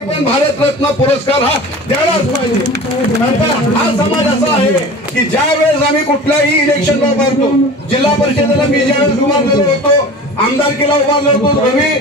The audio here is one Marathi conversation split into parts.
पण भारतरत्न पुरस्कार हा द्यायलाच पाहिजे। हा समाज असा आहे की ज्या वेळेस आम्ही कुठल्याही इलेक्शनला उभारतो, जिल्हा परिषदेला मी ज्यावेळेस उभारलेलो होतो, आमदारकीला उभारलेलो होतो, रवी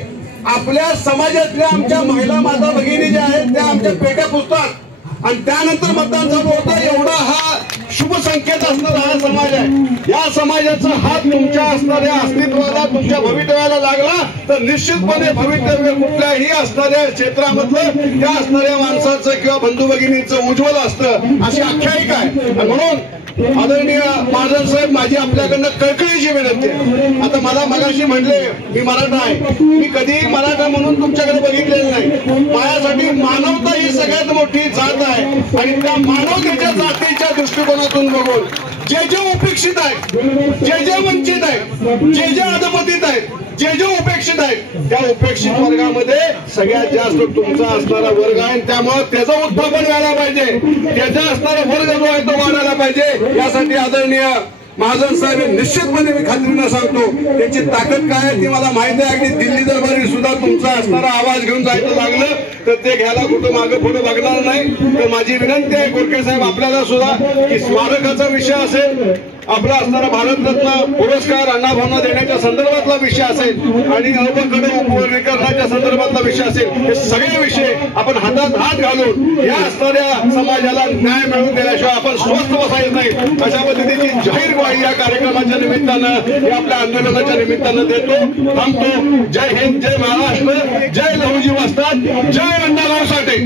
आपल्या समाजातल्या आमच्या महिला माता भगिनी ज्या आहेत त्या आमच्या पेट्या पुसतात आणि त्यानंतर मतदान चालू होतं। एवढा हा शुभ संकेत असणारा हा समाज आहे। या समाजाचा हात तुमच्या असणाऱ्या अस्तित्वाला, तुमच्या भवितव्याला लागला तर निश्चितपणे भवितव्य कुठल्याही असणाऱ्या क्षेत्रामधलं त्या असणाऱ्या माणसाचं किंवा बंधू भगिनीचं उज्ज्वल असतं, अशी आख्यायिका आहे। म्हणून आदरणीय महाजन साहेब, माझी आपल्याकडनं कळकळीची विनंती आहे। आता मला मगाशी म्हणले मी मराठा आहे, मी कधी मराठा म्हणून तुमच्याकडे बघितलेलं नाही। माझ्यासाठी मानवता ही सगळ्यात मोठी जात आहे आणि त्या मानवतेच्या जातीच्या दृष्टिकोनातून बघून जे जे उपेक्षित आहेत, जे जे वंचित आहेत, जे जे अधपतित आहेत, जे जे उपेक्षित आहेत, त्या उपेक्षित वर्गामध्ये सगळ्यात जास्त तुमचा असणारा वर्ग आहे। त्यामुळे त्याचं उत्थापन व्हायला पाहिजे, त्याचा असणारा वर्ग जो आहे तो वाढायला पाहिजे। यासाठी आदरणीय महाजन साहेब निश्चितपणे मी खात्रीनं सांगतो, त्याची ताकद काय आहे ती मला माहिती आहे। अगदी दिल्ली दरबारी सुद्धा तुमचा असणारा आवाज घेऊन जायचं लागलं तर ते घ्यायला कुठं मागं पुढे बघणार नाही। तर माझी विनंती आहे गोरखे साहेब आपल्याला सुद्धा की स्मारकाचा विषय असेल, आपला असणारा भारतरत्न पुरस्कार अण्णाभाऊंना देण्याच्या संदर्भातला विषय असेल आणि अल्पकडे उपवर्गीकरणाच्या संदर्भातला विषय असेल, हे सगळे विषय आपण हातात हात घालून या असणाऱ्या समाजाला न्याय मिळवून दिल्याशिवाय आपण स्वस्थ बसायचं नाही, अशा पद्धतीची जाहीर ग्वाही या कार्यक्रमाच्या निमित्तानं, या आपल्या आंदोलनाच्या निमित्तानं देतो। थांबतो। जय हिंद, जय महाराष्ट्र, जय लहुजी वस्ताद, जय अण्णाभाऊ साठे।